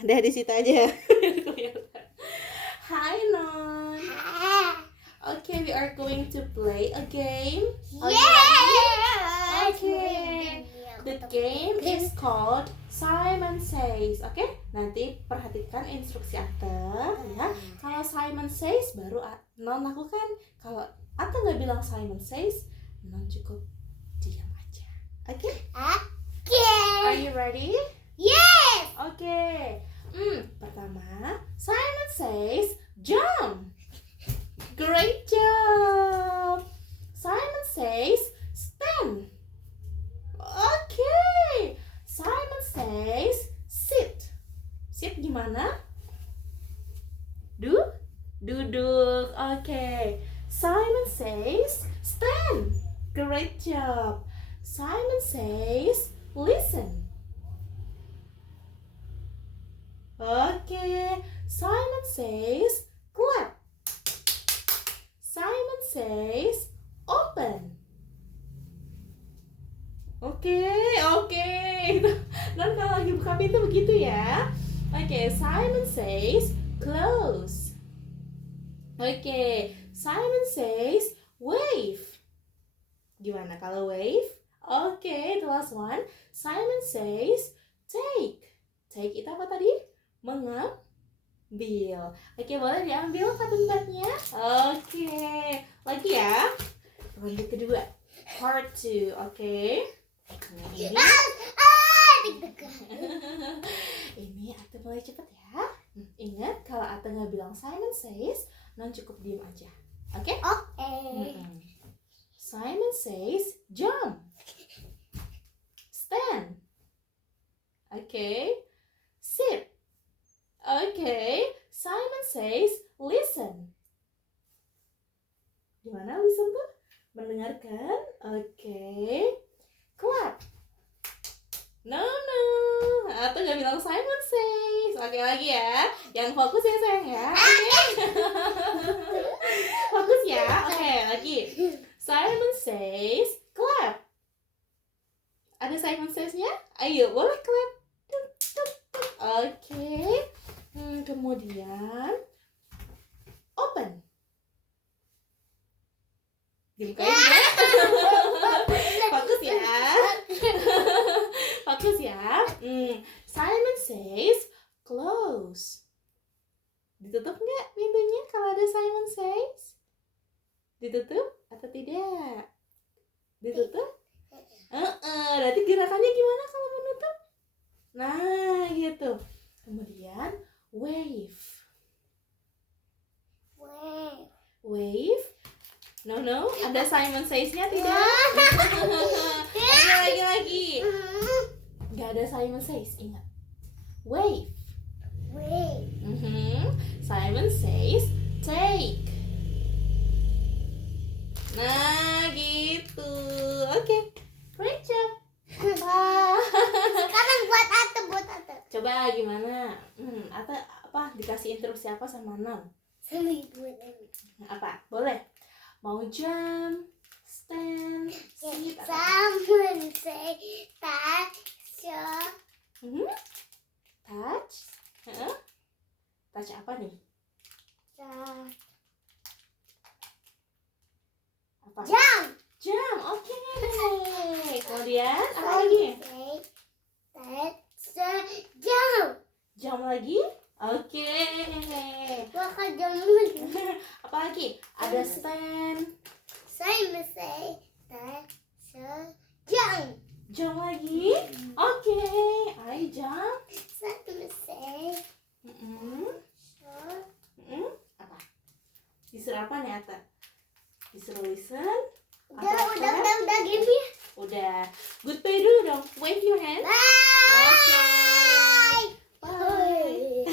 Dah di situ aja. Hi Non. Okay, we are going to play a game. Are you ready? Okay. The game is called Simon Says. Oke, nanti perhatikan instruksi Ate ya. Kalau Simon Says baru Non lakukan. Kalau Ate nggak bilang Simon Says, Non cukup diam aja. Oke? Are you ready? Yes. Oke. Pertama, Simon Says jump. Great job. Simon Says stand. Okay. Simon says sit. Sit gimana? Duduk. Okay. Simon says stand. Great job. Simon says listen. Okay. Simon says clap. Simon says open. Oke. Dan kalau lagi buka pintu begitu ya. Oke, Simon says close. Oke, Simon says wave. Gimana kalau wave? Oke, the last one. Simon says take. Take itu apa tadi? Mengambil. Oke, boleh diambil kata-katanya? Oke, lagi ya. Lanjut kedua. Part 2, oke? Ini Ate mulai cepet ya. Ingat kalau Ate nggak bilang Simon says, Non cukup diem aja. Oke? Simon says jump. Stand. Oke. Sit. Oke. Simon says listen. Gimana listen tuh? Mendengarkan. Oke. Clap. No. Atau nggak bilang Simon says. Oke, lagi ya. Yang fokus ya sayang ya. Oke. Fokus ya. Oke, lagi. Simon says clap. Ada Simon says-nya? Ayo, boleh clap. Oke. Kemudian open. Dibukain ya. Fokus ya. Fokus ya. Simon says close. Ditutup nggak pintunya kalau ada Simon says? Ditutup atau tidak? Ditutup? Berarti gerakannya gimana kalau menutup? Nah, gitu. Kemudian wave. Wave. No. Ada Simon says-nya tidak? Lagi. Gak ada Simon says, ingat. Wave. Simon says take. Nah, gitu. Oke. Great job. Sekarang buat Ate. Coba gimana? Ate apa dikasih instruksi apa sama Non? Apa? Boleh? Mau jump, stand, sit, Someone say touch. touch. Touch apa nih? Apa? Jump, oke. Kemudian apa lagi? Jump lagi? Oke. Apa lagi? Ada stand. Simon say jump. Jump lagi? Oke. I jump. Simon say Apa? Disuruh apa nih Ata? Disuruh listen? Udah gini. Udah. Goodbye dulu dong. Wave your hand. Bye. Bye.